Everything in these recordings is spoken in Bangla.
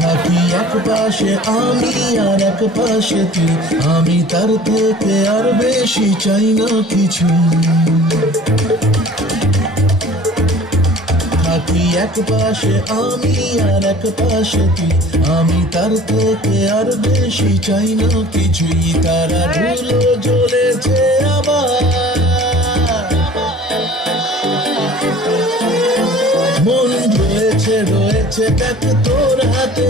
থাকি এক পাশে আমি আর এক পাশে তুই, আমি তার থেকে আর বেশি চাই না কিছু। থাকি এক পাশে আমি আর এক পাশে তুই, আমি তার থেকে আর বেশি চাই না কিছুই। তারা ধুলো জ্বলেছে আবার, মন রয়েছে দেখ তোর হাতে,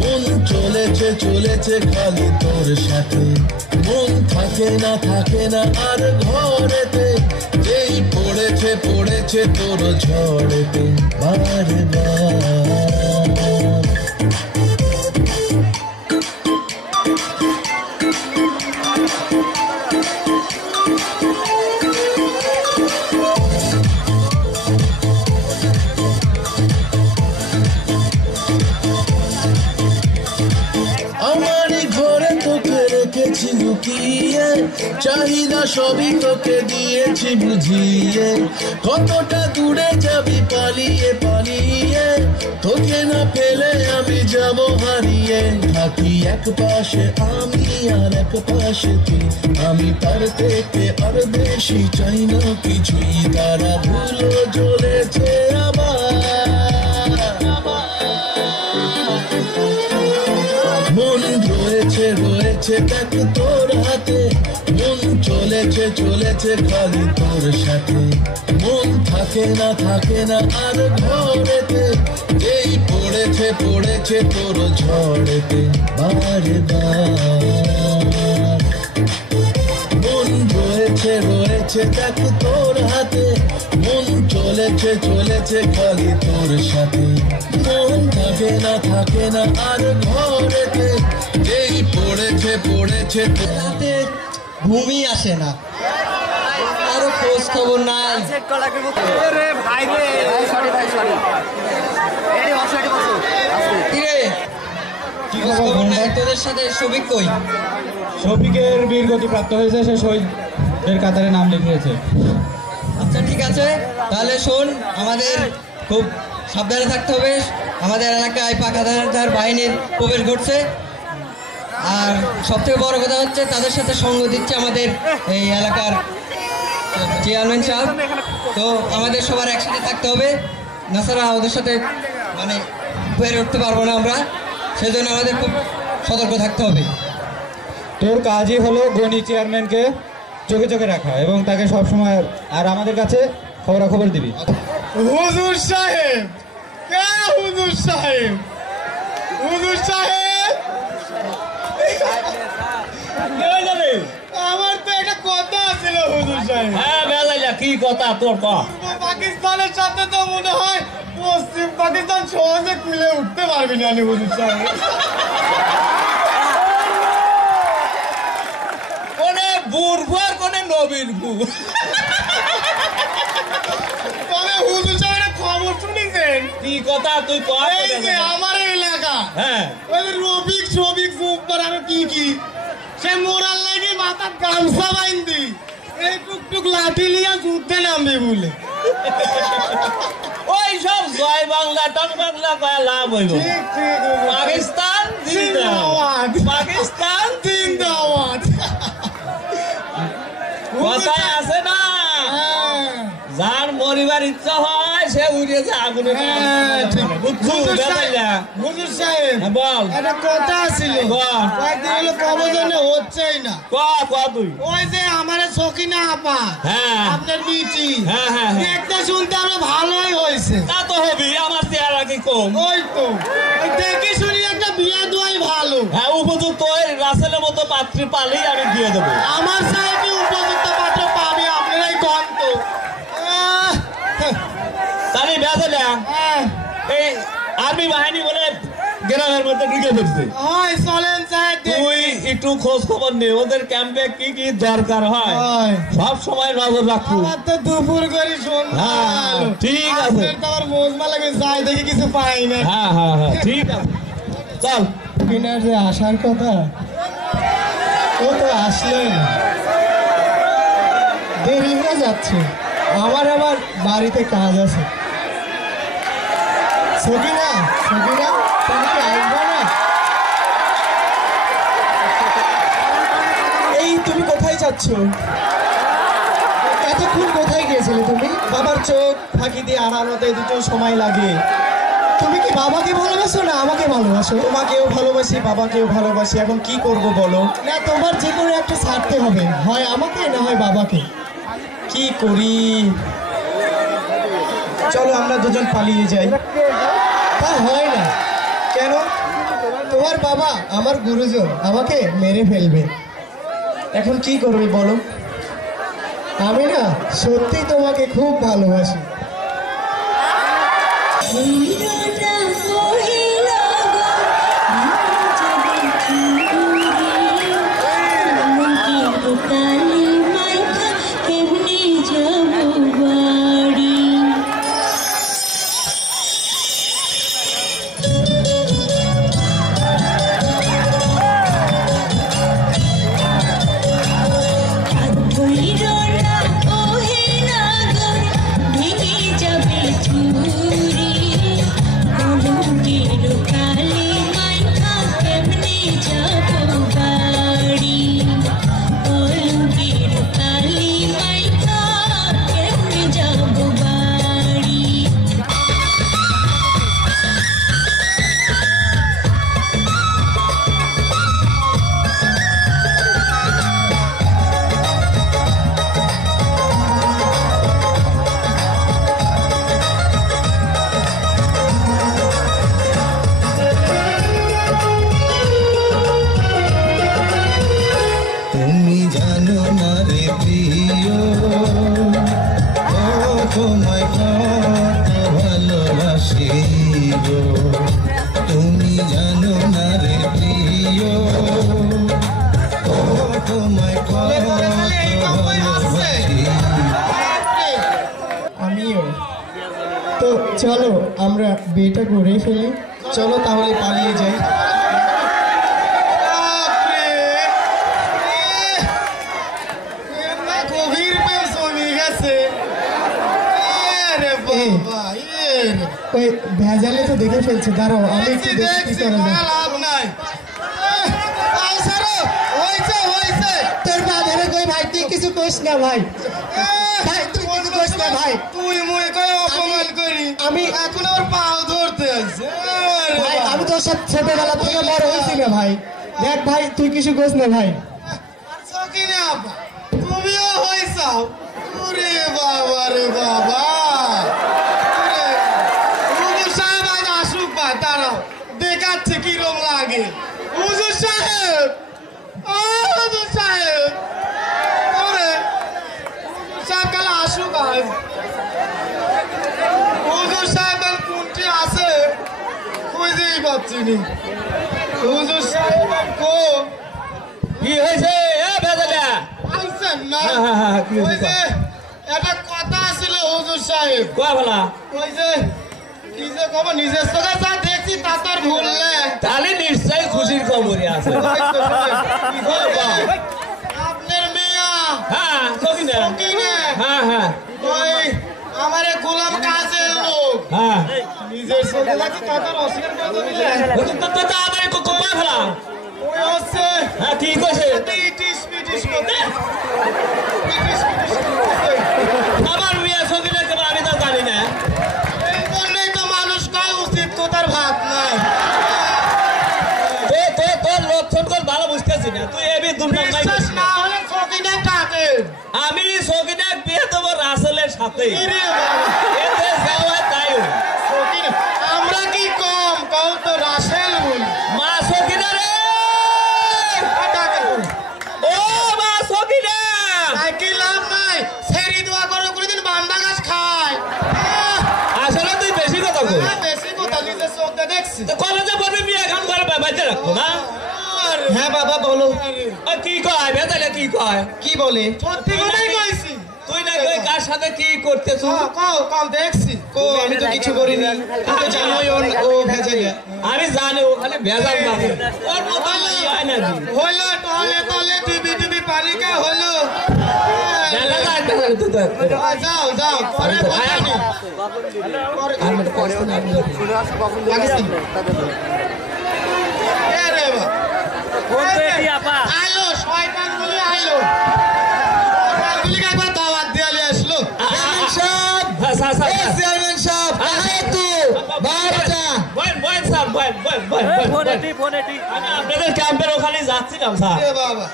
মন চলেছে খালি তোর সাথে। মন থাকে না আর ঘরেতে, যেই পড়েছে তোর ঝড়েতে বারবার। আমারই ঘরে তোকে রেখেছি লুকিয়ে, চাহিদা সবই তোকে দিয়েছি বুঝিয়ে। কতটা দূরে যাবি পালিয়ে পালিয়ে, তোকে না পেলে আমি যাব হারিয়ে। থাকি এক পাশে আমি আর এক পাশে তুই, আমি তার থেকে আর বেশি চাই না কিছুই। তারা ধুলো জ্বলেছে আবার, মন রয়েছে দেখ তোর হাতে, মন চলেছে খালি তোর সাথে। মন থাকে না আর ঘরেতে, যেই পড়েছে তোর ঝড়েতে বারবার। মন রয়েছে দেখ তোর হাতে, মন চলেছে খালি তোর সাথে। মন থাকে না আর ঘরেতে, যেই পড়েছে তোর হাতে। ঘুমই আসে না, আরো খোঁজ খবর নাই। তোদের সাথে শফিক কই? শফিকের বীর গতি প্রাপ্ত হয়েছে, সে শহীদের কাতারে নাম লিখিয়েছে। আচ্ছা ঠিক আছে, তাহলে শোন, আমাদের খুব সাবধানে থাকতে হবে। আমাদের এলাকায় পাকাদার বাহিনীর প্রবেশ ঘটছে, আর সবথেকে বড় কথা হচ্ছে তাদের সাথে সঙ্গ দিচ্ছে আমাদের এই এলাকার চেয়ারম্যান সাহেব। তো আমাদের সবার একসাথে থাকতে হবে, নাছাড়া ওদের সাথে মানে পেরে উঠতে পারবো না আমরা, সেজন্য আমাদের খুব সতর্ক থাকতে হবে। তোর কাজই হলো গণি চেয়ারম্যানকে চোখে রাখা এবং তাকে সবসময়, আর আমাদের কাছে খবরাখবর দিবি। হুজুর সাহেব, হুজুর সাহেব, হুজুর সাহেব, আমার তো একটা কথা ছিল হুজুর সাহেব। হ্যাঁ বেলাইলা, কি কথা তোর? পাকিস্তানের সাথে তো মনে হয় পশ্চিম পাকিস্তান সহজে খুলে উঠতে পারবি না হুজুর সাহেব। কোনে বুড়বার কোনে নবীর বুড়। তবে হুজুর সাহেবের খবর শুনেছেন? কি কথা তুই কর? এই যে আমার এলাকা, হ্যাঁ ওই রবিক সুপার আর কি সে মোরাল লাগে মাথার গামছা বাইন্দি এই টুকটুক লাঠি নিয়ে যুদ্ধে নামবে বলে। ওই সব জয় বাংলা টন বাংলা কয়া লাভ হইব। ঠিক ঠিক, পাকিস্তান জিন্দাবাদ, পাকিস্তান জিন্দাবাদ। কথায় আছে না, যার মরিবার ইচ্ছা হয় সে উড়িয়েছে আগুনে। হুজুর সাহেব বল, একটা কথা ছিল, কয়েকদিন হলো কবজনে হচ্ছেই না। তুই ওই যে আমার সকিনা আপা, হ্যাঁ আপনার বিটি, হ্যাঁ দেখতে শুনতে আমরা ভালোই হয়েছে। তা তো হবি, আমার চেহারা কি কম? ওই তো দেখে শুনি একটা বিয়ে দেওয়াই ভালো। হ্যাঁ উপযুক্ত ওই রাসেলের মতো পাত্রী পালেই আমি দিয়ে দেবো। আমার সাহেব উপযুক্ত পাত্র পাবে, আপনারাই কন তো। তাহলে বেঁধে এই আর্মি বাহিনী বলে গ্রামের মধ্যে ঢুকে পড়ছে। চলেন সাহেব, তুই একটু খোঁজ খবর নে, ওদের ক্যাম্পে কি কি দরকার হয় সব সময় নজর রাখবো। আমার তো দুপুর করে সন্ধ্যা, ঠিক আছে। তোমার মোজমা লাগে, যাই দেখি কিছু পাই না। হ্যাঁ ঠিক আছে, চল। কিনার যে আসার কথা, ও তো আসলেই না, দেরি হয়ে যাচ্ছে। আমার আবার বাড়িতে কাজ আছে। সকিনা সকিনা তুমি কি আসবে না? এই তুমি কোথায় যাচ্ছ? এতক্ষণ কোথায় গিয়েছিলে তুমি? বাবার চোখ ফাঁকি দিয়ে আড়ানোতে দুটো সময় লাগে। তুমি কি বাবাকে ভালোবাসো না আমাকে ভালোবাসো? তোমাকেও ভালোবাসি বাবাকেও ভালোবাসি, এখন কি করব বলো? না তোমার যে কোনো একটা ছাড়তে হবে, হয় আমাকে না হয় বাবাকে। কি করি? চলো আমরা দুজন পালিয়ে যাই। তা হয় না। কেন? তোমার বাবা আমার গুরুজন, আমাকে মেরে ফেলবে। এখন কি করবে বলো? আমি না সত্যি তোমাকে খুব ভালোবাসি। আমিও তো। চলো আমরা বিয়েটা করে ফেলি। চলো তাহলে পালিয়ে যাই। গভীর প্রেম জমে গেছে। ওই ভেজালে তো দেখে ফেলছে, দাঁড়াও আমি একটু দেখি কি করা যায়। লাভ নাই। তোর পা ধরে কই ভাই, তুই কিছু কইস না ভাই। ভাই তুই কিছু কইস না ভাই। তুই মুই কই অপমান করি? আমি এখন ওর পাও ধরতে আছে। ভাই আমি তোর সাথে ছোটবেলা থেকে বড় হইছি না ভাই। দেখ ভাই তুই কিছু কইস না ভাই। সকিনা আপা তুমিও হইছাও? ওরে বাবা রে বাবা। হুজুর সাহেব আজ আসুক ভাই, দাঁড়াও দেখাচ্ছে কিরম লাগে। হুজুর সাহেব, ও হুজুর সাহেব, ওরে হুজুর সাহেব কালে আসুক আজ। হুজুর সাহেব কোনটি আছে খুঁজেই পাচ্ছি নি। হুজুর সাহেব কো কি হয়েছে? আইছেন না? ওই যে একটা কথা ছিল হুজুর সাহেব। কোয়া বলা? ওই যে কি যে কব নিজের চোখে যা দেখছি তা তোর ভুললে। তাহলে নিশ্চয়ই খুশির খবরই আছে। আপনার মেয়া হ্যাঁ সকিনা। সকিনা হ্যাঁ হ্যাঁ ওই আমার গোলাম কাজের লোক। হ্যাঁ নিজের চোখে দেখছি তা তোর অস্বীকার করে দিলে। তো আমার কোয়া ফেলা। ওই হচ্ছে হ্যাঁ ঠিক আছে। ইটিস পিটিস করতে। ইটিস পিটিস করতে। আমার মেয়ে সকিনা কেমন আমি তা জানি না। এই জন্যই তো মানুষ কয় উচিত কোথার ভাত নাই। তোর লক্ষণ কর ভালো বুঝতেছি না। তুই এবি দুর্নাম নাই। বিশ্বাস না হলে সকিনা কাকে? আমি সকিনা বিয়ে দেবো রাসেলের সাথে। ইরে বাবা। এতে যাওয়া তাই সকিনা আমরা কি কম কও তো রাসেল বলি। মা সকিনা রে। ও মা সকিনা। তাই কি লাভ নাই? সেরি দোয়া করে কোনদিন বান্দা গাছ খায়। আসলে তুই বেশি কথা কই। বেশি কথা নিজের চোখে দেখছি। তো কলেজে পড়বি বিয়ে খান করে বাবাইতে রাখবো না? হ্যাঁ বাবা বলো। কি কয় ভেতালে কি কয়? কি বলে? সত্যি কথাই কইছি। তুই না কই কার সাথে কি করতেছ? কও কও দেখছি। কো আমি তো কিছু করিনি। তুই তো জানোই ও ভেজালিয়া। আমি জানি ওখানে ভেজাল না। ওর মতো হয় না। হলো টলে টলে টিভি পানি কে হলো। দেখা যায় দেখা যায় তো যাও যাও পরে পাঠানি আরে বাবা আইলো শয়তানগুলি আইলো শয়তানগুলিকে একবার দাওয়াত দিয়ে আসলো চেয়ারম্যান সাহেব তো বাচ্চা আপনাদের ক্যাম্পের ওখানে যাচ্ছিলাম স্যার এ বাবা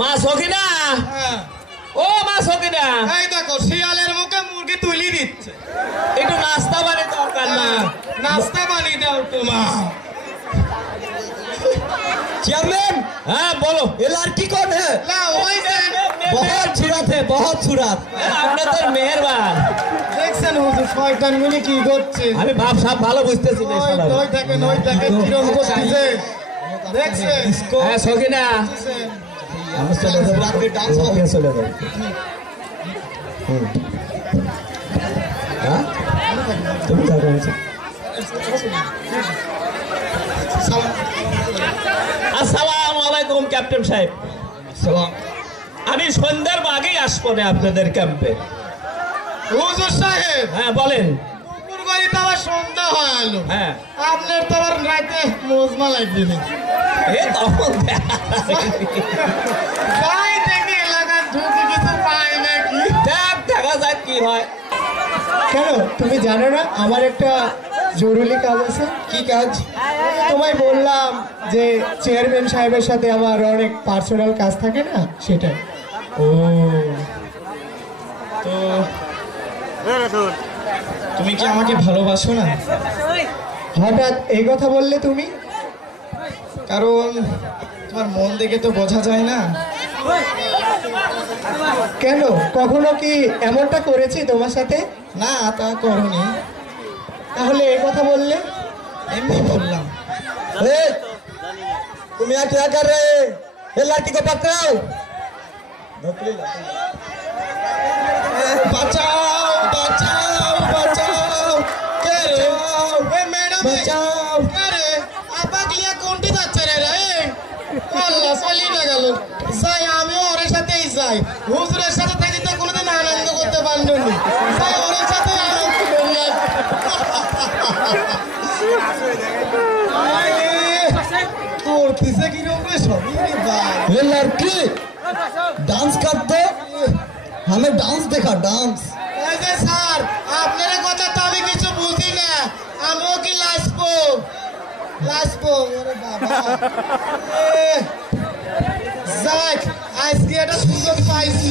মা সকিনা হ্যাঁ ও মা সকিনা এই দেখো শিয়ালের মুখে মুরগি তুলি দিচ্ছে একটু নাস্তা বানি দরকার না নাস্তা বানিয়ে দাও তোমা चेयरमैन হ্যাঁ বলো ये लड़की कौन है না ওই যে बहुत सूरत है बहुत सूरत আপনাদের মেহেরবান দেখছেন হুজুর শয়তানগুলি কি করছে আমি ভাব সাপ ভালো বুঝতেছি না শালা। ওই দেখেন কিরম করতেছে দেখছেন হ্যাঁ সকিনা हम चले जाओ रात में डांस हो चले जाओ हाँ तुम क्या कर रहे हो আসসালামু আলাইকুম ক্যাপ্টেন সাহেব सलाम আমি সন্ধ্যার আগেই আসবো না আপনাদের ক্যাম্পে হুজুর সাহেব হ্যাঁ বলেন কুকুর বাড়িতে আবার সন্ধ্যা হয়ে এলো হ্যাঁ আপনার তো আবার রাতে মোজমা লাগবে না এ তখন যাই দেখি এলাকার ঢুকে কিছু পাই নাকি দেখা যাক কি হয় কেন তুমি জানো না আমার একটা জরুরি কাজ আছে की काज তোমায় বললাম যে চেয়ারম্যান সাহেবের সাথে আমার অনেক পার্সোনাল কাজ থাকে না সেটা ओ तो তুমি কি আমাকে ভালোবাসো না হঠাৎ এই কথা বললে তুমি কারণ তোমার মন দেখে তো বোঝা যায় না কেন কখনো কি এমনটা করেছি তোমার সাথে না তা করনি তাহলে এই কথা বললে एमनी बोललाम ए तुम यहाँ क्या कर रहे हैं ये लड़की को पकड़ाओ बचाओ बचाओ बचाओ बचाओ ম্যাডাম बचाओ আরে আপা গিয়া কোনটি যাচ্ছে রে রে আল্লাহ চলি না গেল যাই আমিও ওর সাথেই যাই হুজুরের সাথে থাকি তো কোনোদিন আনন্দ করতে পারলো না যাই ওর সাথে আনন্দ করি করতেছে কিরকম রে সবই রে ভাই ये लड़की डांस करते हमें डांस देखा डांस এই যে স্যার আপনার কথা তো আমি কিছু বুঝি না আমিও কি লাসবো ওরে বাবা যাক আজকে একটা সুযোগ পাইছি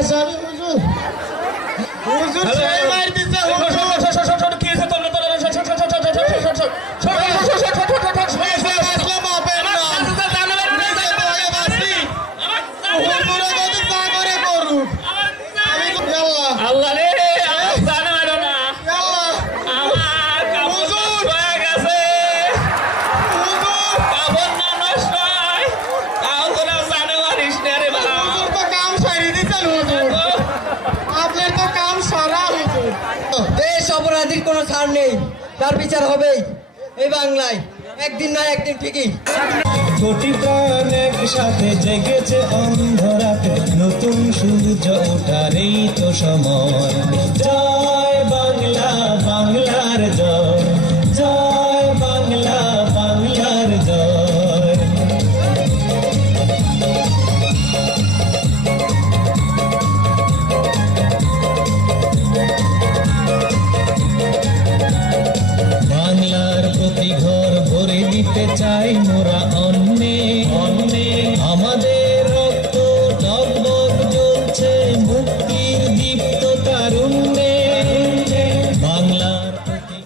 আছে আমি হুজুর হুজুর সেই মার দিছে কি হয়েছে তোমরা আসলাম আপের না হুজুরে যদি তা করে করুক আমি তো আল্লাহ রে আমার জানা হলো না আল্লাহ আমার কাপড় নষ্ট হয়ে গেছে কাপড় না নষ্ট হয় তাও তোরা জানে মারিস না রে বাবা হুজুর তো কাম সারি দিছেন হুজুর আপনার তো কাম সারা হুজুর দেশ অপরাধীর কোনো ছাড় নেই, তার বিচার হবেই এই বাংলায় একদিন না একদিন ঠিকই। কোটি প্রাণ একসাথে জেগেছে অন্ধরাতে, নতুন সূর্য ওঠার এই তো সময়। জয় বাংলা, বাংলার জয়, জয় বাংলা, বাংলার জয়। বাংলার প্রতি ঘর ভরে দিতে চাই মোরা অন্নে অন্নে, আমাদের রক্ত টকবক জ্বলছে মুক্তির দীপ্ত তারুণ্যে। বাংলার প্রতি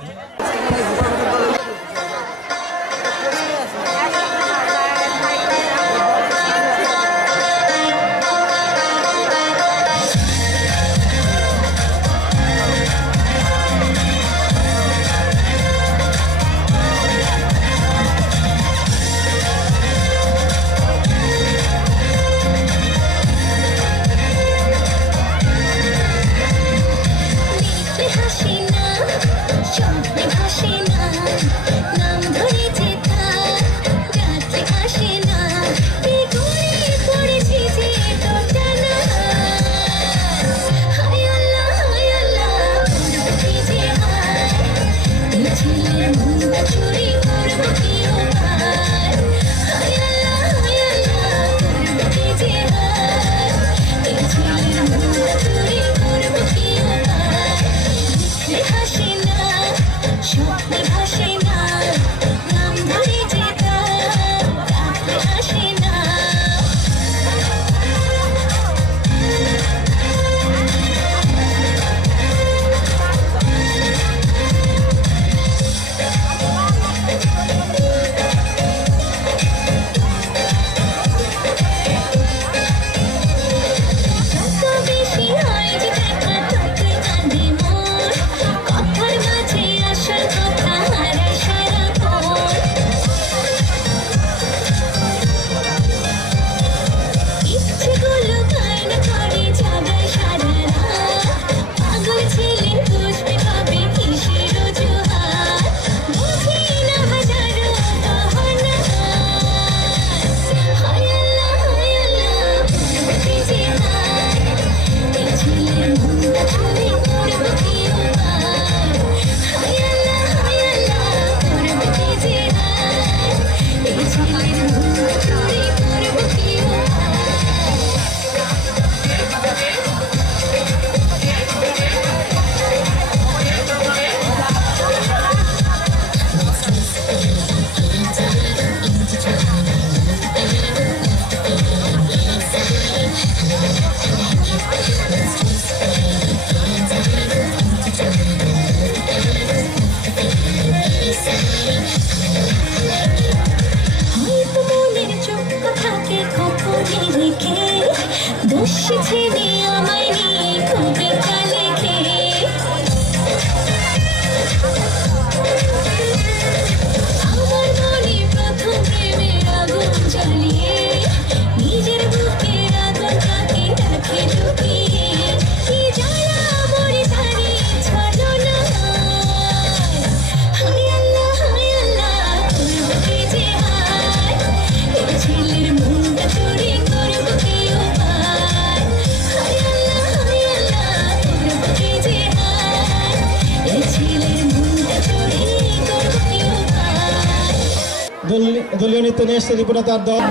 দলীয় নৃত্য নিয়ে এসছে রিপোর্টার তার দল।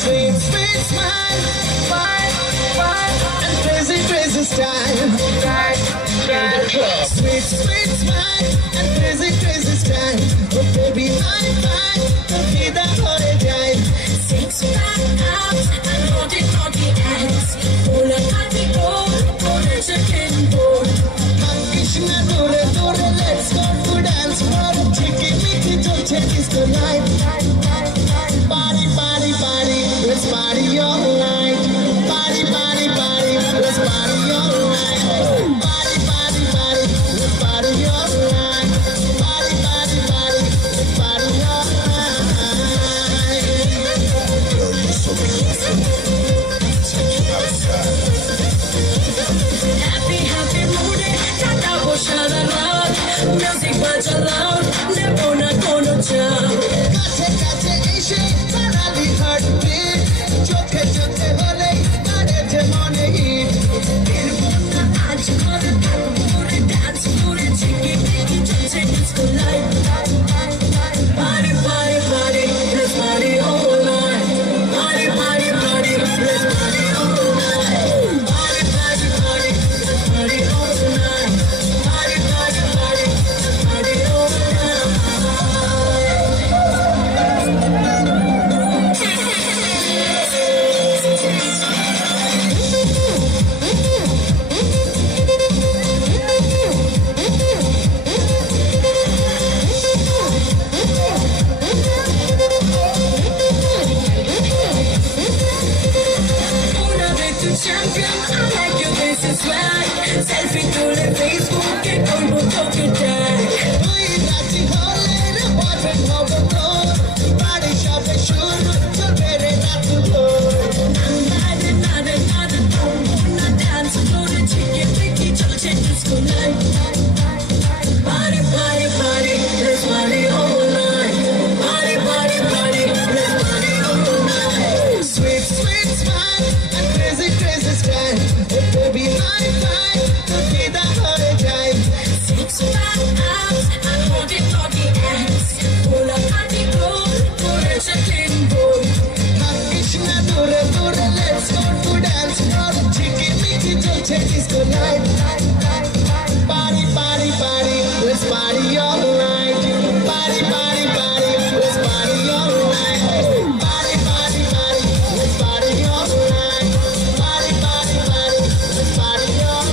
Sweet, sweet smile and crazy, crazy DJ disco night. Party, party, party, let's party all night. Party, party, party, let's party all night. Party, party, party, let's party all night. Party, party, party, let's party all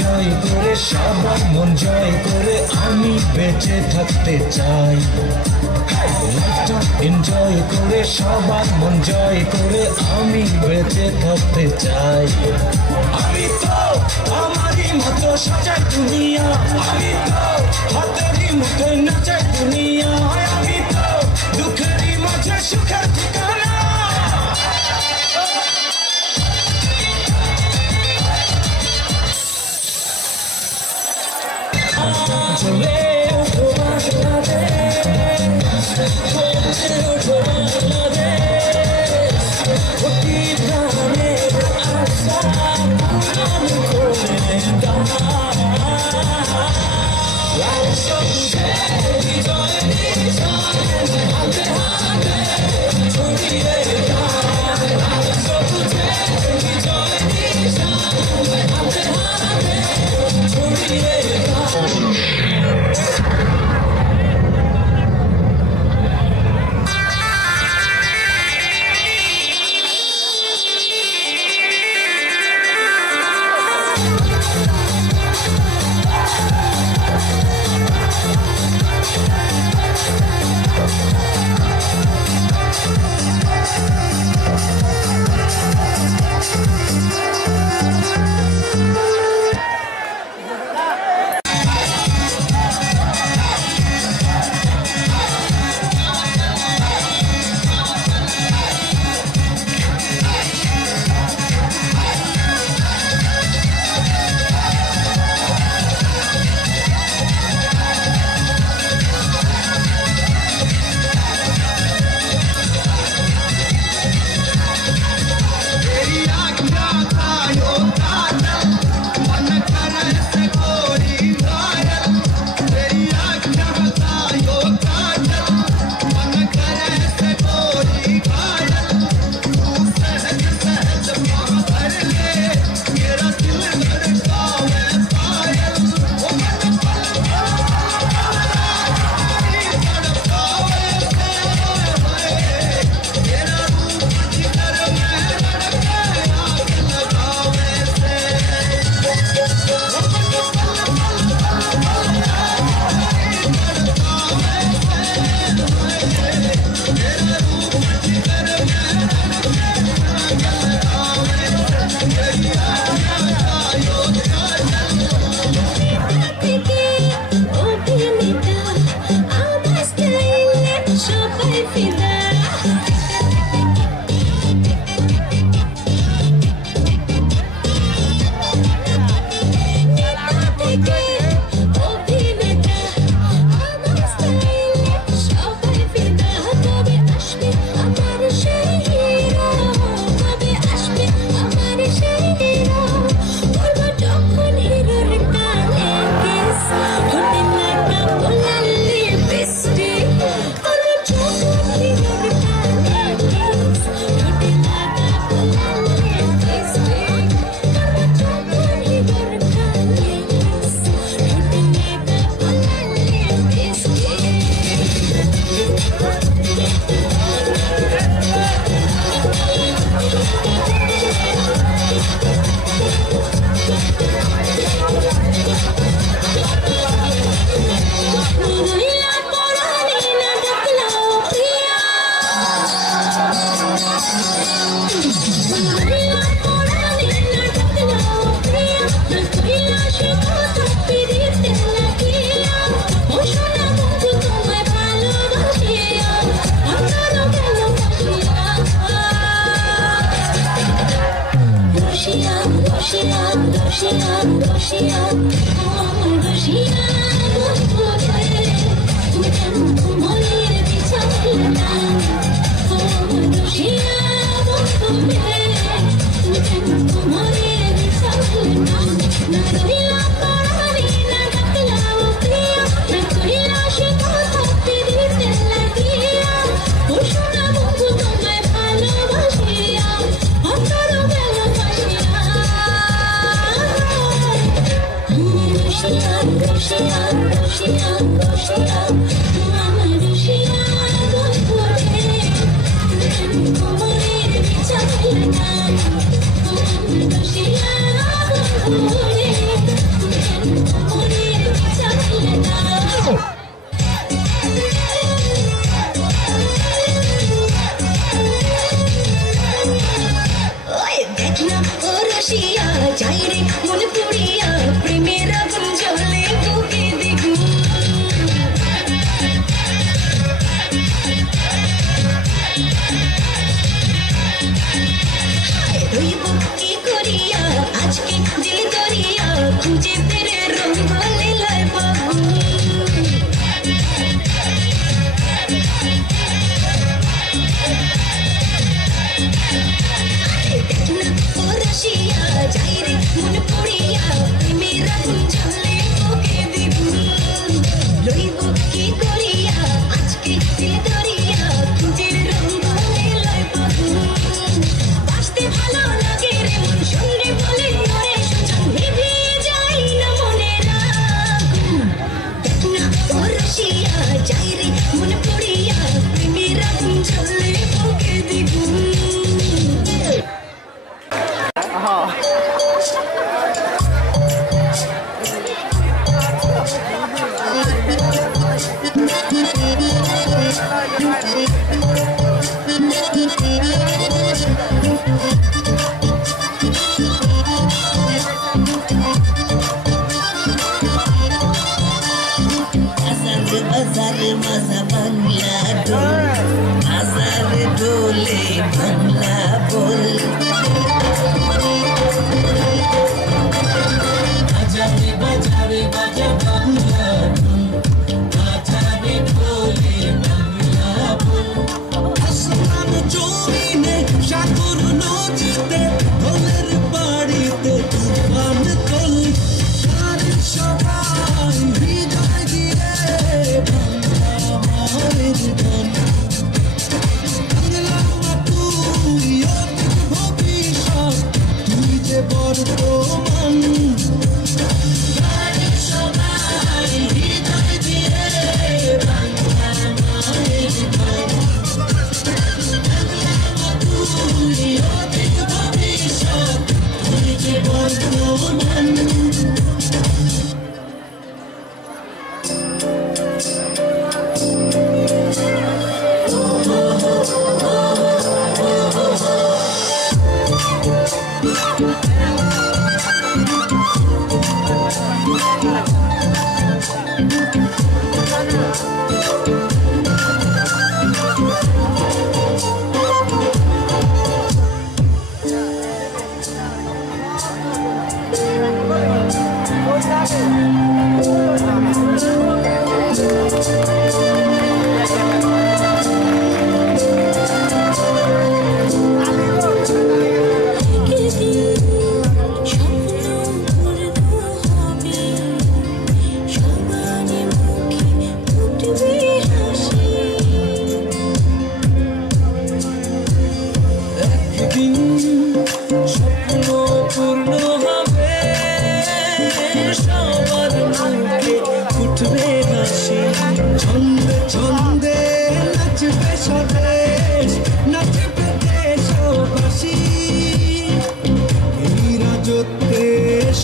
enjoy করে সবার মন জয় করে আমি বেঁচে থাকতে চাই লাইফটা এনজয় করে সবার মন জয় করে আমি বেঁচে থাকতে চাই আমি তো আমারই মতো সাজাই দুনিয়া আমি তো হাতেরই মতো নাচাই দুনিয়া আমি তো দুঃখেরই মাঝে সুখের ঠিকানা চলে ওঠো বাংলাদেশ চলে ওঠো বাংলাদেশ অতি প্রাণের আশা আমি করে Russian, বাংলা বল বাজারে বাজারে বাজা বাংলা ঢোল বাজারে ঢোলে বাংলা বল আসমান জমিনে সাগর নদীতে ঢোলের বাড়িতে তুফান তোল সারের সবাই হৃদয় দিয়ে বাংলা মায়ের গান বাংলা মা তুই অতীত ভবিষ্যৎ তুই যে বর্তমান সারের সবাই হৃদয় দিয়ে বাংলা মায়ের গান বাংলা মা তুই অতীত ভবিষ্যৎ তুই যে বর্তমান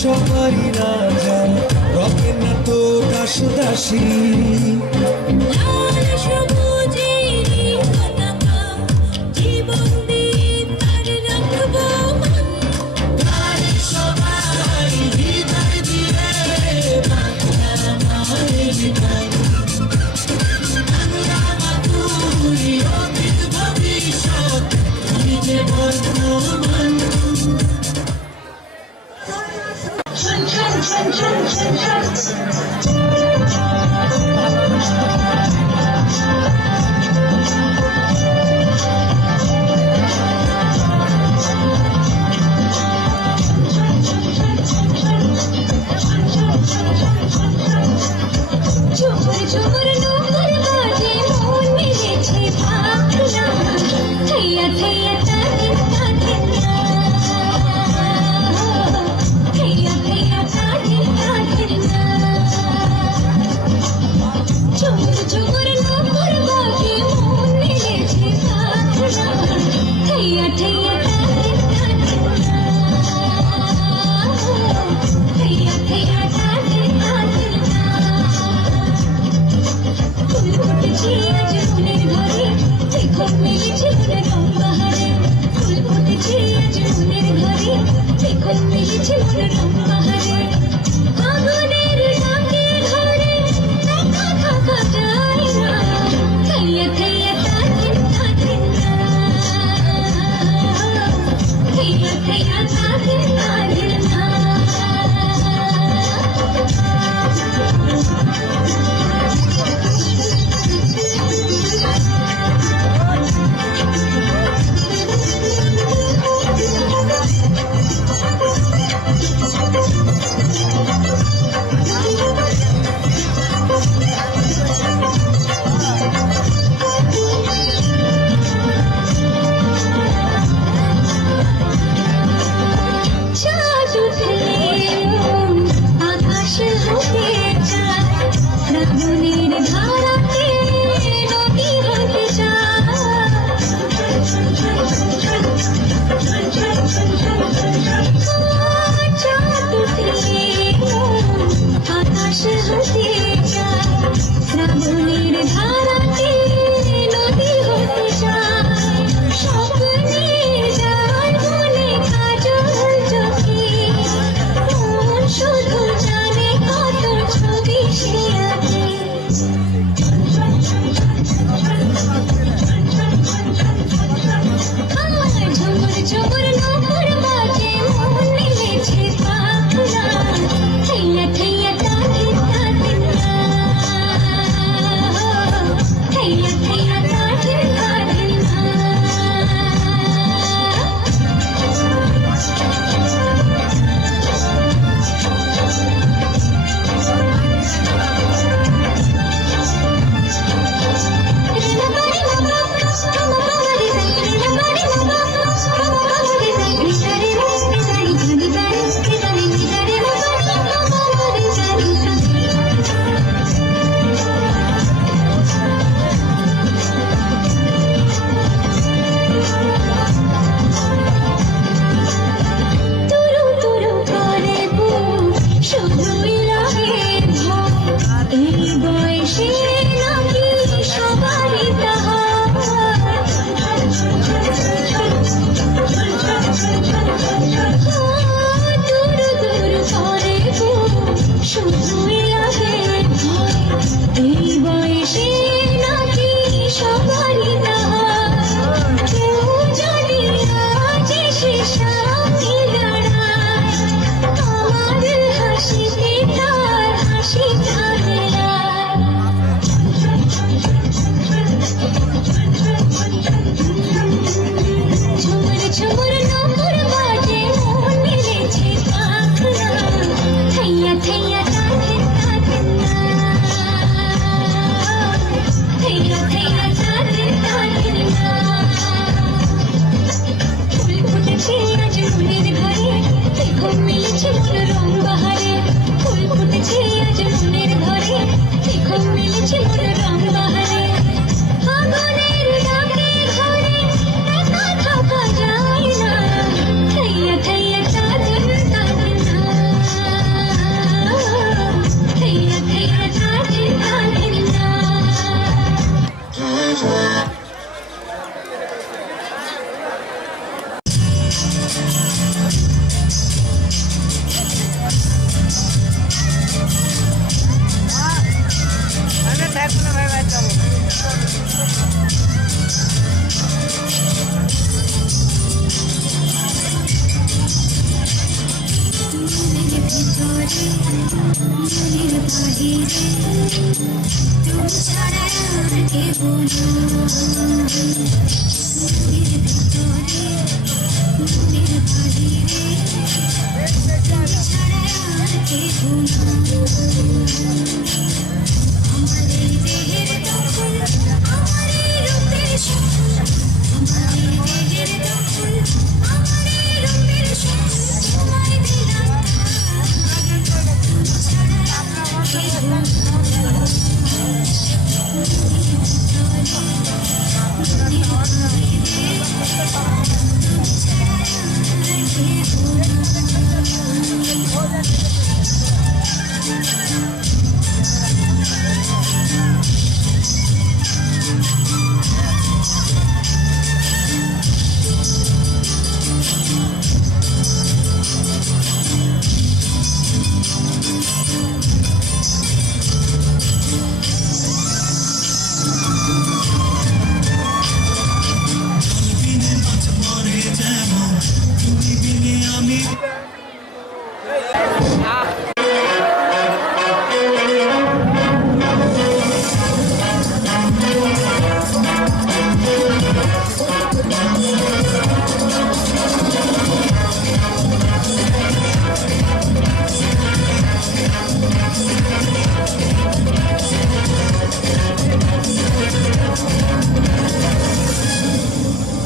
সবাই রাজা রবে না তো দাস দাসী জীবন দিয়ে তার রাখবো সবাই হৃদয় দিয়ে বাংলা মায়ের গান বাংলা মা তুই অতীত ভবিষ্যৎ তুই যে বর্তমান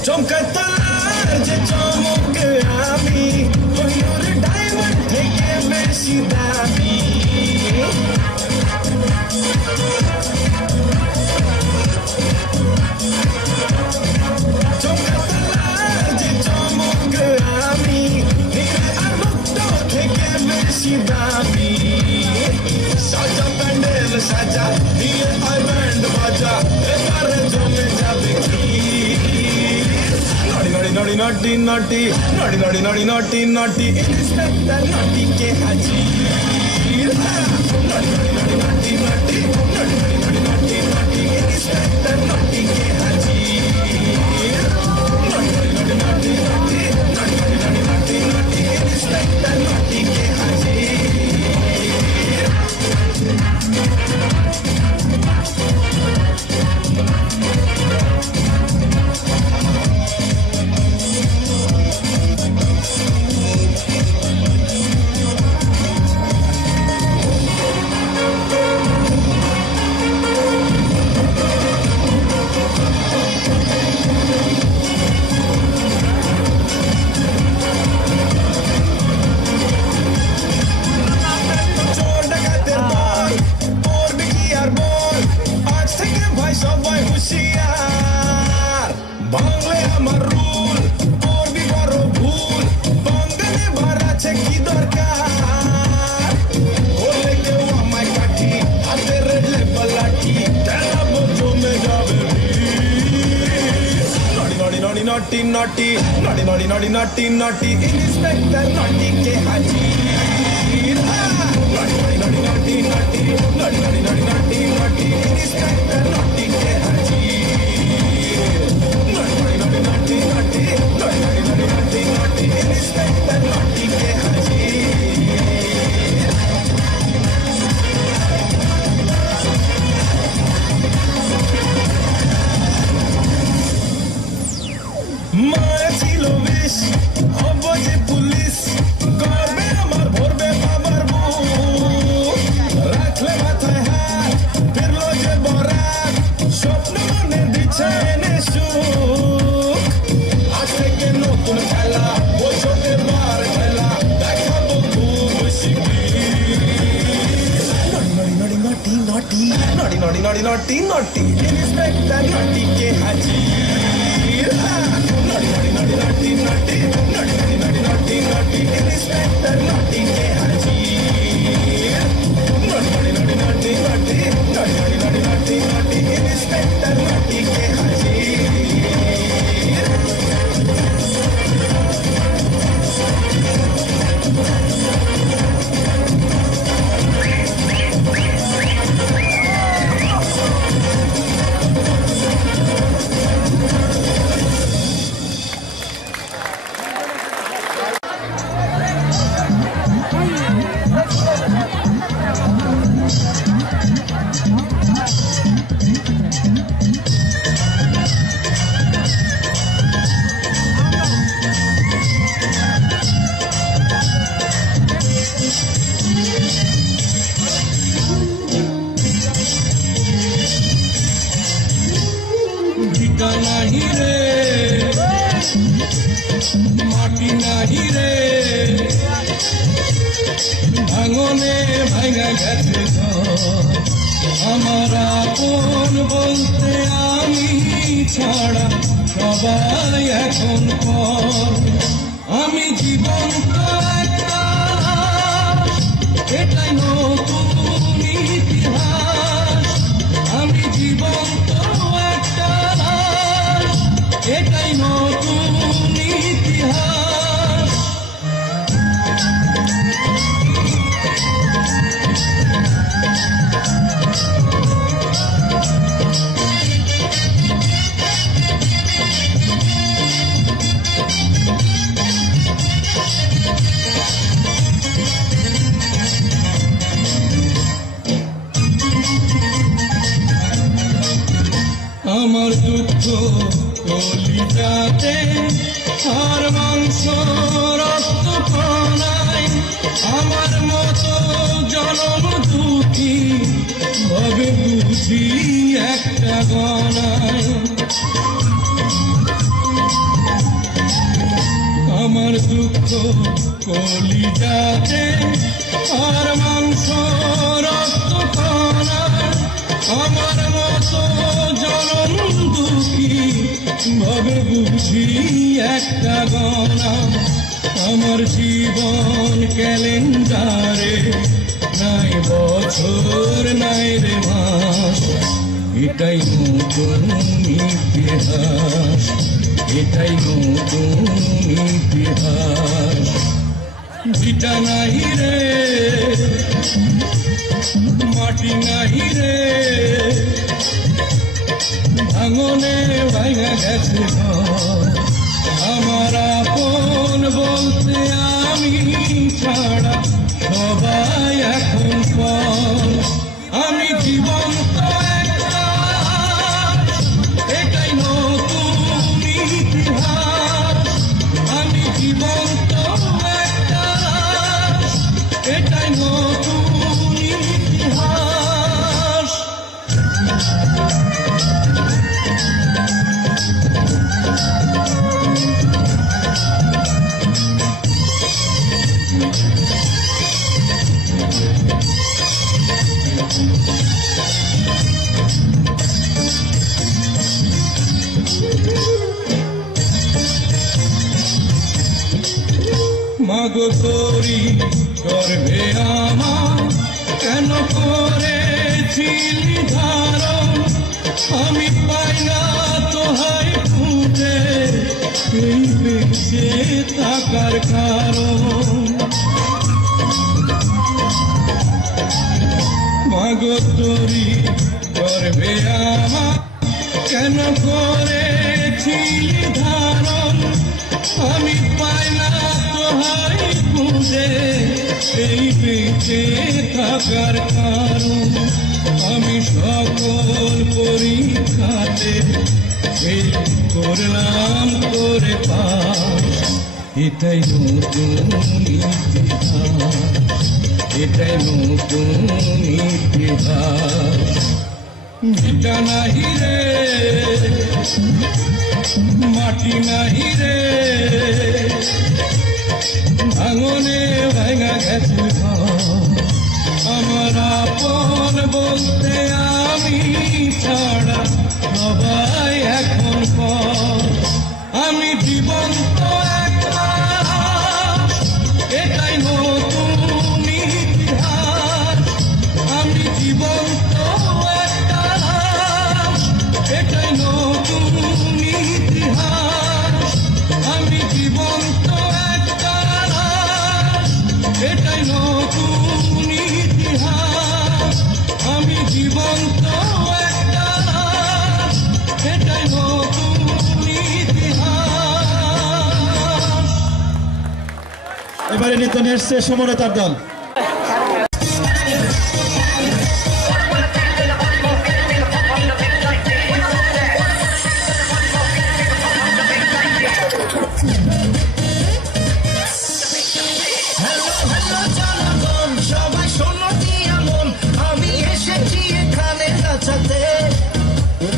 চমকাতার যে চমক আমি ওর ডায়মন্ড থেকে বেশি দামি চমকাতার যে চমক আমি আর মুক্ত থেকে বেশি দামি সাজা প্যান্ডেল সাজা দিয়ে আই ব্যান্ড বাজা এবারে জমে যাবে কি naughty, naughty, naughty, naughty, naughty, naughty, naughty, naughty, Inspector Naughty के हाजिर naughty, naughty, naughty, naughty, naughty, naughty, naughty, naughty, naughty, Inspector Naughty के हाजिर naughty, naughty, naughty, naughty, naughty, naughty, naughty, naughty, Inspector Naughty के हाजिर বাংলা আমার রুল করবি বড় ভুল বাঙালি ভাড়াছে কি দরকার বলে কেউ আমায় কাঠি হাতের লেবা লাঠি চালাবো জমে যাবে naughty, naughty, naughty, naughty, naughty, naughty, naughty, naughty, Inspector Naughty के हाजिर naughty, naughty, naughty, naughty, naughty, naughty, naughty, naughty, naughty, Inspector Naughty के हाजिर naughty, naughty, naughty, naughty, naughty, naughty, naughty, naughty, Inspector Naughty के हाजिर মায়া ছিল বেশ হব যে পুলিশ করবে আমার ভরবে বাবার বুক রাখলে মাথায় হাত ফিরলো যে বরাত স্বপ্ন মনে দিচ্ছে এনে সুখ আজ থেকে নতুন খেলা বছরের বার খেলা দেখাবো খুব শিগগির naughty, naughty, naughty, naughty, naughty, naughty, naughty, Inspector Naughty के हाजिर naughty, naughty, naughty, naughty, naughty, naughty, naughty, naughty, naughty, Inspector Naughty के हाजिर naughty, naughty, naughty, naughty, naughty, naughty, naughty, naughty, Inspector Naughty के हाजिर মাটি নাহি রে ভাঙনে ভাঙা গেছে ঘর আমার আপন বলতে আমি ছাড়া সবাই এখন পর আমি জীবন তো একটা এটাই নতুন ইতিহাস আমি জীবন তো একটা এটাই নতুন ইতিহাস আমার দুঃখ কলিজাতে আর মাংস রক্ত কণায় আমার মতো জনম দুঃখী হবে বুঝি একটা গণায় আমার দুঃখ কলিজাতে আর মাংস রক্ত কণায় আমার মতো জনম দুঃখী ভাবে বুঝি একটা গণা আমার জীবন ক্যালেন্ডারে নাই বছর নাই রে মাস এটাই নতুন ইতিহাস এটাই নতুন ইতিহাস ভিটা নাহি রে মাটি নাহি রে ভাঙনে ভাঙা গেছে ঘর আমার আপন বলতে আমি ছাড়া সবাই এখন পর আমি জীবন তো একটা এটাই নতুন ইতিহাস আমি জীবন তো একটা এটাই নতুন ইতিহাস মাগো তোরি গর্ভে আমার কেন করেছিলি ধারণ আমি পাই না তোহাই খুঁজে এই বেঁচে থাকার কারণ মাগো তোরি গর্ভে আমার কেন করেছিলি ধারণ আমি পাই না তোহাই খুঁজে এই বেঁচে থাকার কারণ আমি সকল পরীক্ষাতে এই করলাম করে পাস এটাই নতুন ইতিহাস এটাই নতুন ইতিহাস ভিটা নাহি রে মাটি নাহি রে ভাঙনে ভাঙা গেছে ঘর আমার আপন বলতে আমি ছাড়া সবাই এখন পর আমি জীবন তো একটা এটাই নতুন ইতিহাস আমি জীবন তো একটা এটাই নতুন ইতিহাস আমি জীবন তো একটা এটাই নতুন ইতিহাস আমি জীবন তো একটা এটাই নতুন ইতিহাস এবারে নৃত্য নিয়ে এসছে সমরতার দল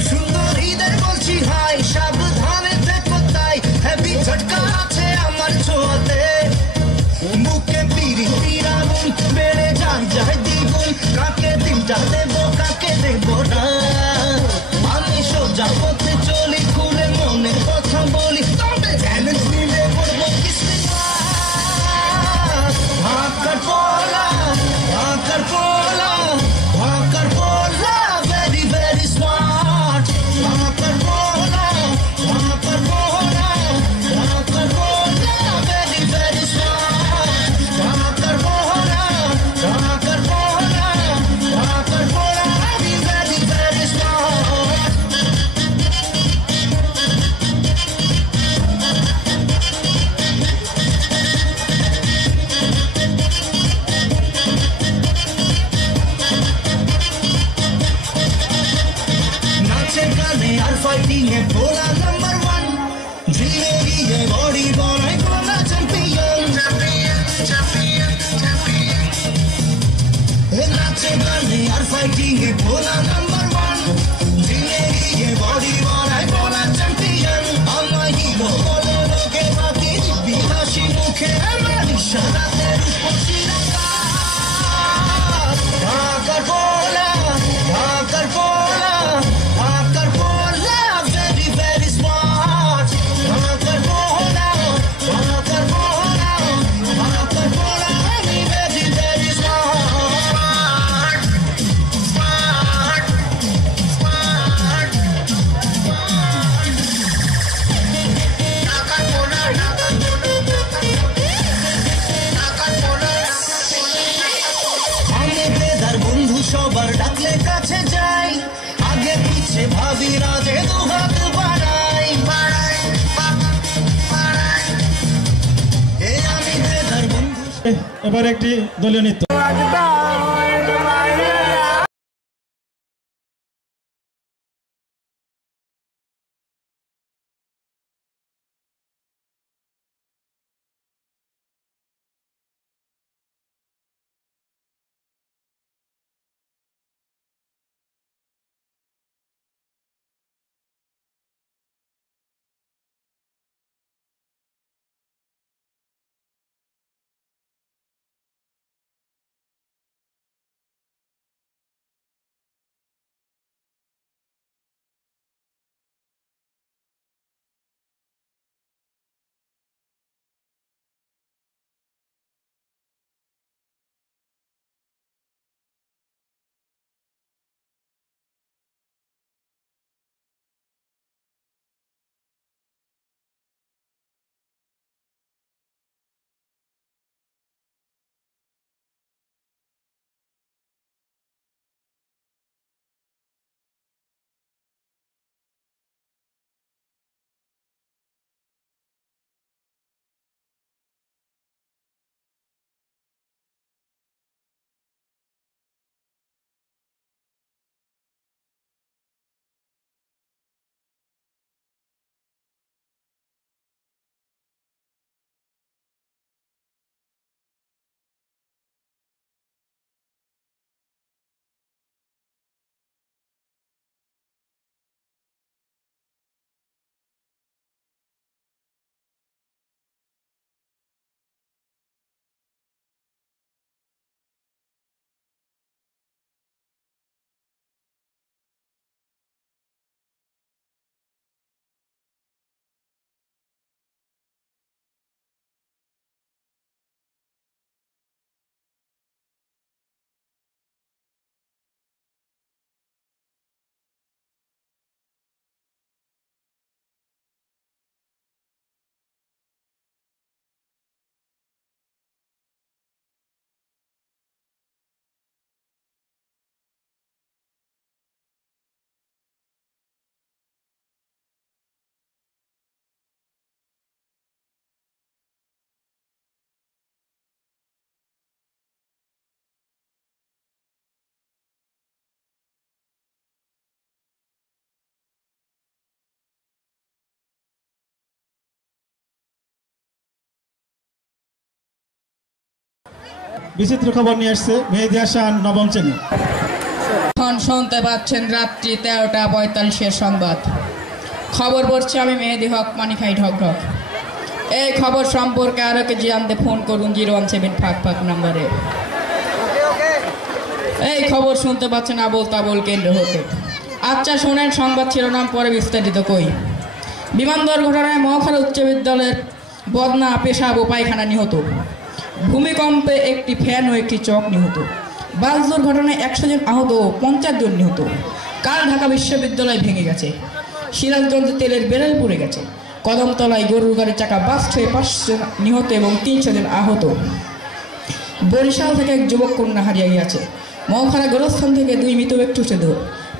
সুন্দরীদের বলছি হাই সাবধানে দেখো তাই হ্যাপি ঝটকা আছে তোমার ছোঁয়াতে মুখে পিরিতির আগুন বেড়ে যায় দ্বিগুণ। কাকে দিনটা দেব কাকে দেব না, আমি সোজা পথে চলি খুলে মনের কথা বলি, তবে ব্যালেন্স নিলে বলবো ভাকার পোলা ভাকার পোলা ভাকার পোলা ভেরি ভেরি স্মার্ট। ভাকার পোলা ভাকার পোলা ভাকার পোলা ভেরি ভেরি স্মার্ট। ভাকার পোলা ভাকার পোলা ভাকার পোলা ভেরি ভেরি স্মার্ট। নাচে গানে are fighting A Bhola number one, ধীরে ধীরে বডি বানাই ভোলা চ্যাম্পিয়ন। নাচে গানে are fighting A Bhola number one, ধীরে ধীরে বডি বানাই ভোলা চ্যাম্পিয়ন। আমার হিরো বলো লোকে বাকি দিব্যি হাসি মুখে আমার ইশারাতে রূপসী রাখা। ভাকার পোলা ভাকার পোলা ভাকার পোলা ভেরি ভেরি স্মার্ট। ভাকার পোলা ভাকার পোলা ভাকার পোলা very very very smart. Smart smart ভাকার পোলা ভাকার পোলা। আমি বেদার বন্ধু সবার ডাকলে কাছে যাই, আগে পিছে ভাবি রাজে দুহাত বাড়াই বাড়াই বাড়াই। এ আমি বেদার বন্ধু। এবার একটি দলীয় নৃত্য। বিচিত্র খবর নিয়ে আসছে মেহেদী হাসান নবম শ্রেণী। এখন শুনতে পাচ্ছেন রাত্রি 13:45 সংবাদ। খবর পড়ছি আমি মেহেদী হক মানিখাই ঢকঢক। এই খবর সম্পর্কে আরো কিছু জানতে ফোন করুন 017 নম্বরে। এই খবর শুনতে পাচ্ছেন আবোল তাবোল কেন্দ্র হতে। আচ্ছা শোনেন সংবাদ শিরোনাম পরে বিস্তারিত কই। বিমান দুর্ঘটনায় মহাখালী উচ্চ বিদ্যালয়ের বদনা পেশাব ও পায়খানা নিহত। ভূমিকম্পে একটি ফ্যান ও একটি চক নিহত। বাস দুর্ঘটনায় 100 জন আহত ও 50 জন নিহত। কাল ঢাকা বিশ্ববিদ্যালয় ভেঙে গেছে। সিরাজগঞ্জে তেলের বেরেল পড়ে গেছে। কদমতলায় গরুর গাড়ির চাকা বাস্ট হয়ে 5 জন নিহত এবং 300 জন আহত। বরিশাল থেকে এক যুবক কন্যা হারিয়ে গেছে। মহাখালী গোরস্থান থেকে 2 মৃত ব্যক্তি উঠে দেহ।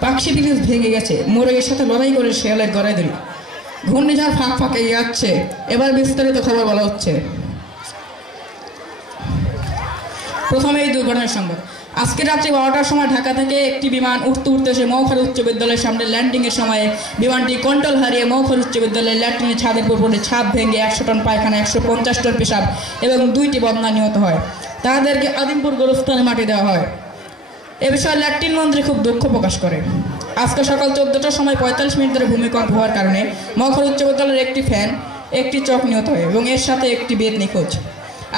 পাকশি ব্রিজ ভেঙে গেছে। মোরগের সাথে লড়াই করে শেয়ালের গড়াই ধরি। ঘূর্ণিঝড় ফাঁক ফাঁকে যাচ্ছে। এবার বিস্তারিত খবর বলা হচ্ছে। প্রথমে এই দুর্ঘটনার সংবাদ। আজকে রাত্রি 12টার সময় ঢাকা থেকে একটি বিমান উঠতে উঠতে এসে মহাখালী উচ্চ বিদ্যালয়ের সামনে ল্যান্ডিংয়ের সময় বিমানটি কন্ট্রোল হারিয়ে মহাখালী উচ্চ বিদ্যালয়ের ল্যাট্রিনের ছাদের উপর পড়ে ছাদ ভেঙে 100 টন পায়খানা, 150 টন পেশাব এবং 2টি বদনা নিহত হয়। তাদেরকে আদিমপুর গোরস্থানে মাটি দেওয়া হয়। এ বিষয়ে ল্যাট্রিন মন্ত্রী খুব দুঃখ প্রকাশ করে। আজকে সকাল 14টার সময় 45 মিনিট ধরে ভূমিকম্প হওয়ার কারণে মহাখালী উচ্চ বিদ্যালয়ের একটি ফ্যান, একটি চক নিহত হয় এবং এর সাথে একটি বেদ নিখোঁজ।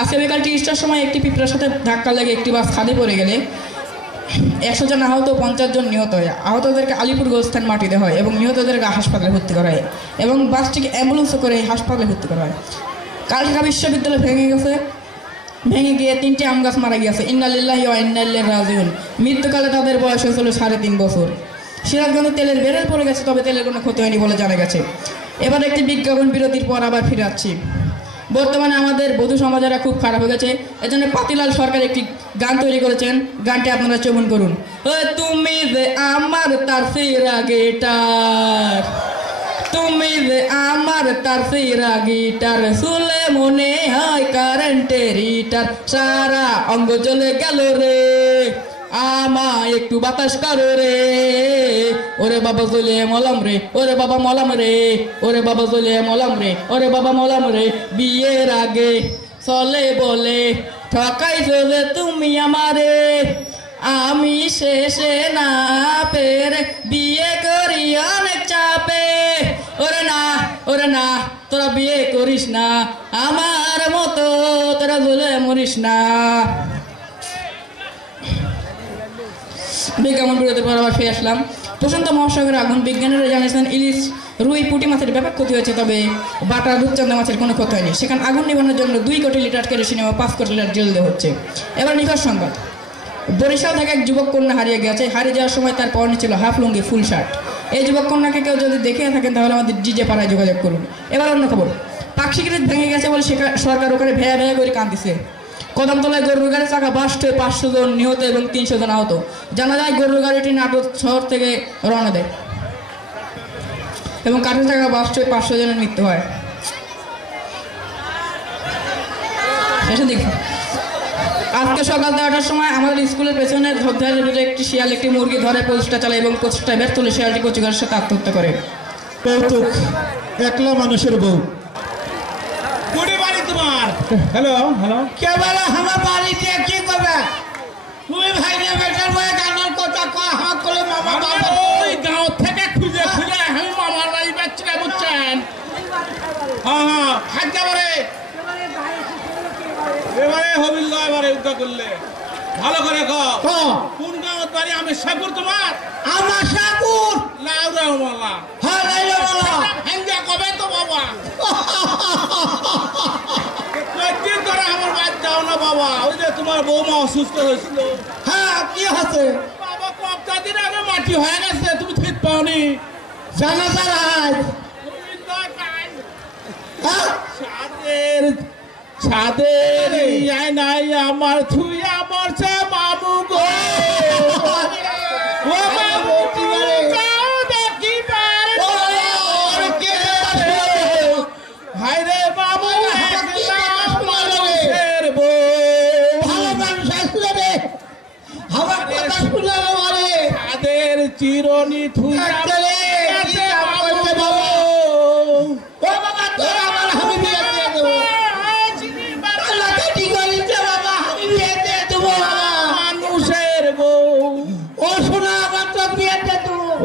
আজকে বিকাল 30টার সময় একটি পিঁপড়ার সাথে ধাক্কা লেগে একটি বাস খাদে পড়ে গেলে 100 জন আহত, 50 জন নিহত হয়। আহতদেরকে আলিপুর গোরস্থান মাটি দেওয়া হয় এবং নিহতদেরকে হাসপাতালে ভর্তি করা হয় এবং বাসটিকে অ্যাম্বুলেন্সে করে হাসপাতালে ভর্তি করা হয়। কাল ঢাকা বিশ্ববিদ্যালয় ভেঙে গিয়ে 3টি আম গাছ মারা গিয়েছে। ইন্না লিল্লাহি ওয়া ইন্না ইলাইহি রাজিউন। মৃত্যুকালে তাদের বয়স হয়েছিল 3.5 বছর। সিরাজগঞ্জে তেলের বেরেল পড়ে গেছে, তবে তেলের কোনো ক্ষতি হয়নি বলে জানা গেছে। এবার একটি বিজ্ঞাপন বিরতির পর আবার ফিরে আসছি। বর্তমানে আমাদের বধূ সমাজেরা খুব খারাপ হয়ে গেছে। এজন্য পাতিলাল সরকার একটি গান তৈরি করেছেন। গানটি আপনারা শ্রবণ করুন। তুমি যে আমার তার সিরা গিটার, তুমি যে আমার তার সিরা গিটার, শুলে মনে হয় কারেন্টের হিটার, সারা অঙ্গ চলে গেল রে, আমায় একটু বাতাস করো রে, ওরে বাবা চলে মলম রে, ওরে বাবা মলম রে, ওরে বাবা চলে মলম রে, ওরে বাবা মলম রে, বিয়ের আগে চলে বলে ঠকাইছো যে তুমি আমারে, আমি শেষে না পেরে বিয়ে করি অনেক চাপে, ওরে না, ওরে না, তোরা বিয়ে করিস না, আমার মতো তোরা বলে মরিস না। বিজ্ঞাপন বিরতির পর আবার ফিরে আসলাম। প্রশান্ত মহাসাগরে আগুন। বিজ্ঞানীরা জানিয়েছেন ইলিশ, রুই, পুঁটি মাছের ব্যাপক ক্ষতি হয়েছে, তবে বাটা রূপচাঁদা মাছের কোনো ক্ষতি হয়নি। সেখানে আগুন নিবানোর জন্য 2 কোটি লিটার কেরোসিন এবং 5 কোটি লিটার জল দেওয়া হচ্ছে। এবার নিখোঁজ সংবাদ। বরিশাল থেকে এক যুবক কন্যা হারিয়ে গেছে। হারিয়ে যাওয়ার সময় তার পরনে ছিল হাফ লুঙ্গি, ফুল শার্ট। এই যুবক কন্যাকে কেউ যদি দেখে থাকেন তাহলে আমাদের ডিজে পাড়ায় যোগাযোগ করুন। এবার অন্য খবর। পাকশি ব্রিজ ভেঙে গেছে বলে সরকার ওখানে ভেয়া ভেয়া করে কাঁদতেছে। কদমতলায় গরুর গাড়ির চাকা বাস্ট হয়ে 500 জন নিহত এবং 300 জন আহত। জানা যায় গরুর গাড়িটি নাটোর শহর থেকে রওনা দেয় এবং কাঠের চাকা বাস্ট হয়ে 500 জনের মৃত্যু হয়। আজকে সকাল 10টার সময় আমাদের স্কুলের পেছনে ঝোপঝাড়ের একটি শিয়াল একটি মুরগি ধরে প্রচেষ্টা চালায় এবং প্রচেষ্টায় ব্যর্থ হলে শিয়ালটি কচিকারের সাথে আত্মহত্যা করে। কৌতুক, একলা মানুষের বউ। কোটি বাড়ি তোমার? হ্যালো হ্যালো, কে বলে আমার বাড়ি দিয়ে কি করবে? তুমি ভাই না বেটার বয়ে গানের কথা কয়, আমার কোলে মামা বাবা ওই গাঁও থেকে খুঁজে খুঁজে আমি মামার বাড়ি যাচ্ছি না, বুঝছেন? হ্যাঁ খাদ্য বলে এবারে হবিল না, এবারে উদ্যোগ করলে ভালো করে কোন গাঁও বাড়ি? আমি সাপুর তোমার? আমার সাপুর লাউরা মালা। হ্যাঁ লাউরা মালা হেঙ্গা কবে তো বাবা? কয়েকদিন ধরে আমার বাদ যাও না বাবা। ওই যে তোমার বৌমা অসুস্থ হয়েছিল। হ্যাঁ কি হচ্ছে বাবা? কয়েকটা দিন আগে মাটি হয়ে গেছে, তুমি ঠিক পাওনি? জানা যায় ছাদের নাই আমার থুইয়া মরছে মামু গো, ও মামু দেখি হাই রে বাবু মানুষের বউ, ভালো মানুষ আসলে রে আমার কথা শুনে ছাদের চিরনি থুইয়া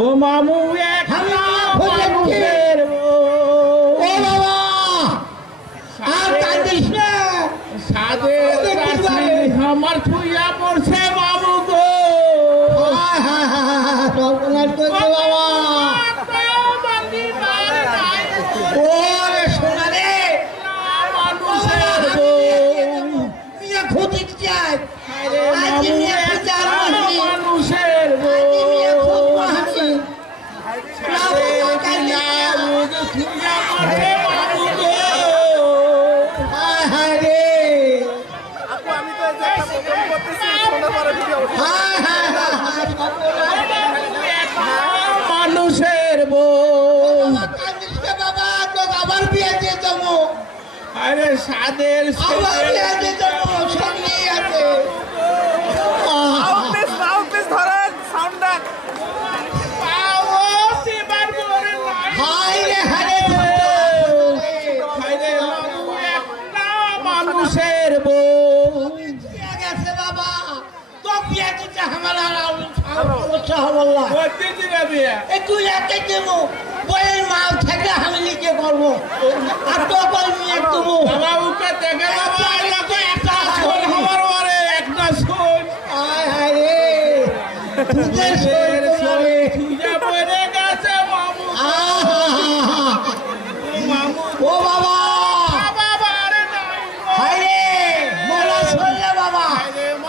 ও মামু সাদের কাছে আমার ছুঁয়া পড়ছে বাবু গো সর্বনাশ করছে বাবা ওরে সোনা রে মানুষের বউ মিয়া খুঁটি চাই আরে মানুষের বউ ছুঁয়া পড়ছে বাবু গো মানুষের বউ বাবা তো আবার বিয়ে দিয়ে যাবো আরে সাদের আবার বিয়ে দিয়ে যাবো সঙ্গে আছে হায় রে হায় রে মানুষের বউ বিয়ে গেছে বাবা তো বিয়ে দিতে আমার আর সমস্যা হবো না তুই একে দেবো বইয়ের মা থেকে আমি লিখে করবো আর তো বই নিয়ে দেবো বাবা ওকে দেখে বাবা একটা শোন আমার ওরে একটা শোন হায় হায় রে তুই খুঁজে পড়ে গেছে মামু মামু ও বাবা বাবা রে নাই হায় রে মোলা শুনলে বাবা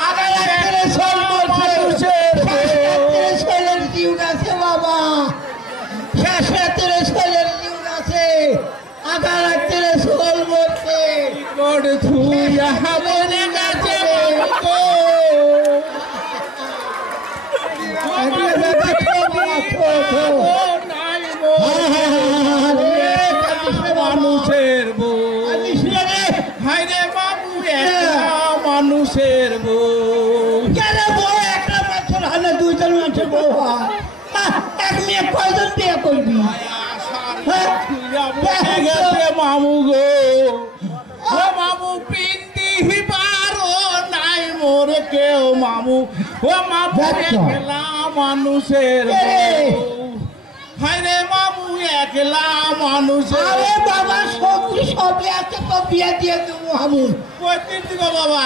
আগে রাত্রে শোল বলছে রাত্রে শোলের জিউ গেছে বাবা শেষ রাত্রে শোলের জিউ গেছে আগে রাত্রে শোল বলছে গোড ছুঁয়া পড়ে গেছে মামু মানুষের বউ হায় রে বাবু মানুষের বউ কেন বউ একটা মানুষের হয় না দুইজন মানুষের বউ হয় এক মেয়ে কয়জন বিয়ে করবি গেছে মামু গো ও মামু পিন্দি পারো নাই মোর কেউ মামু ও মামু একলা মানুষের বউ হায় রে মামু একলা মানুষের আরে বাবা সবজি সবই আছে তো বিয়ে দিয়ে দেবো আমি কয়দিন দিব বাবা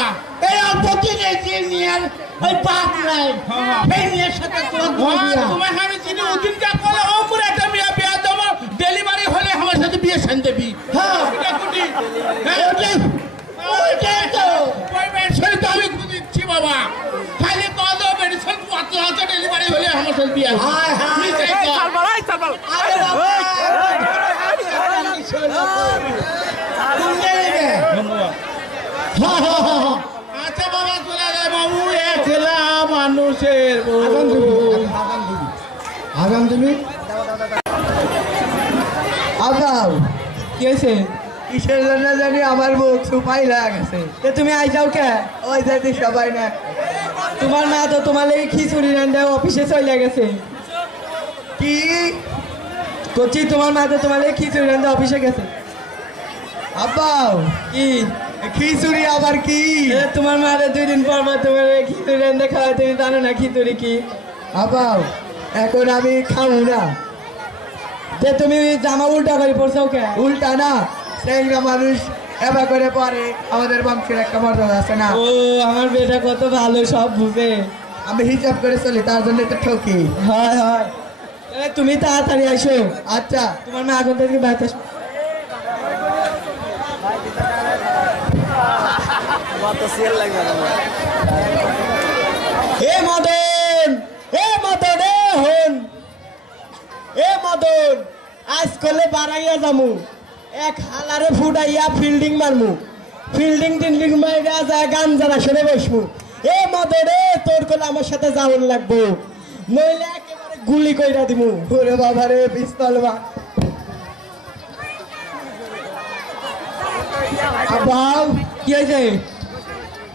এই অল্প দিনে যে মেয়ের ওই বাপ নাই সেই মেয়ের সাথে তোমার আমি চিনি ওদিনটা করে ও করে একটা মেয়ে বিয়ে দেবো ডেলিভারি হলে আমার সাথে বিয়ে শান দেবি হ্যাঁ ওইটাই তো ওই মেডিসিন তো আমি দিচ্ছি বাবা খালি কত মেডিসিন কত আছে ডেলিভারি হলে আমার সাথে বিয়ে হায় হায় আরে বাবা আচ্ছা বাবা চলে যায় বাবু একলা মানুষের আগাম তুমি আগাম কি হয়েছে কিসের জন্য জানি আমার মুখ সুপাই লাগা গেছে তুমি আই যাও কে ওই জাতি সবাই না তোমার মা তো তোমার লেগে খিচুড়ি রান্না অফিসে চলে গেছে কি করছি তোমার মা তো তোমার লেগে খিচুড়ি রান্না অফিসে গেছে আব্বাও কি খিচুড়ি আবার কি তোমার মারে 2 দিন পর তোমার খিচুড়ি রান্না খাওয়া তুমি জানো না খিচুড়ি কি আব্বাও এখন আমি খাবো না যে তুমি জামা উল্টা করে পড়ছো কে উল্টা না সেইরা মানুষ এবার করে পরে আমাদের বংশের একটা মর্যাদা আছে না ও আমার বেটা কত ভালো সব বুঝে আমি হিসাব করে চলি তার জন্য তো ঠকি হয় হয় তুমি তাড়াতাড়ি আসো আচ্ছা তোমার মা এখন থেকে বাড়িতে আসো এ মদন এ মদন এ হন এ মদন আজ করলে বাড়াইয়া যামু এক হালারে ফুটাইয়া ফিল্ডিং মারমু ফিল্ডিং টিল্ডিং মাইরা যায় গান জানা শুনে বসমু এ মদন এ তোর কোলে আমার সাথে যাওয়ার লাগবো নইলে একেবারে গুলি কইরা দিমু ওরে বাবা রে পিস্তল বা আব্বাও কি হয়েছে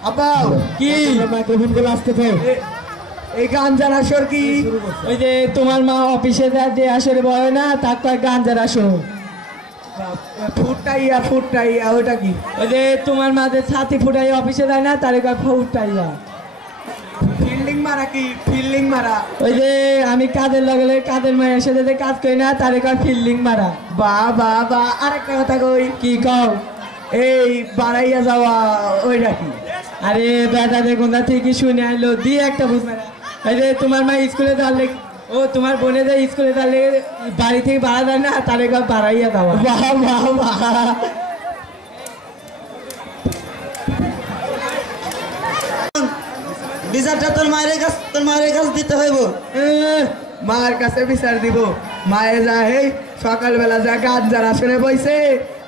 আব্বাও কি মাইক্রোফোন গুলো আসতে থাক এই গান জানা সর কি ওই যে তোমার মা অফিসে যে আসরে বলে না তার কয় গাঞ্জার আসর ফুটাইয়া ওটা কি ওই যে তোমার মা যে ছাতি ফুটাই অফিসে যায় না তার কয় ফুটাইয়া ফিল্ডিং মারা কি ফিল্ডিং মারা ওই যে আমি কাজের লগে কাজের মায়ের সাথে যে কাজ করি না তার কয় ফিল্ডিং মারা বা বা বা আরেকটা কথা কই কি কও এই বাড়াইয়া যাওয়া ওইটা কি? আরে বেটা দেখুন না ঠিকই শুনে আইলো দিয়ে একটা বুঝবে না। এই যে তোমার মা স্কুলে তাহলে ও তোমার বোনে যে স্কুলে তাহলে বাড়ি থেকে ভাড়া দেয় না তাহলে বাড়াইয়া দেওয়া। বাহ বাহ বাহ। বিচারটা তোর মায়ের কাছে দিতে হইব। মায়ের কাছে বিচার দিব? মায়ে যা এই সকালবেলা যা গাছ যারা শুনে বইছে,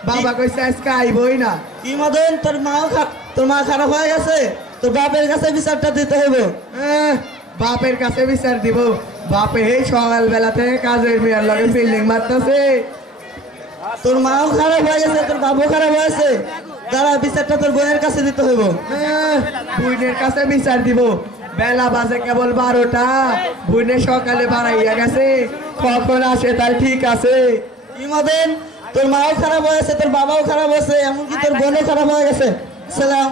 বাবা কইছে আজকে আইবই না। কি মদন, তোর মা খারাপ হয়ে গেছে, তোর বাপের কাছে বিচারটা দিতে হইব। বাপের কাছে বিচার দিব? বাপে এই সকালবেলাতে কাজের মেয়ের লগে বিল্ডিং মারতেছে। তোর মাও খারাপ হয়ে গেছে, তোর বাবু খারাপ হয়েছে, তারা বিচারটা তোর বোনের কাছে দিতে হইব। বুইনের কাছে বিচার দিব? বেলা বাজে কেবল 12টা, বুইনে সকালে বাড়াইয়া গেছে, কখন আসে তাই ঠিক আছে। কি মদন, তোর মাও খারাপ হয়েছে, তোর বাবাও খারাপ হয়েছে, এমনকি তোর বোনও খারাপ হয়ে গেছে। সালাম।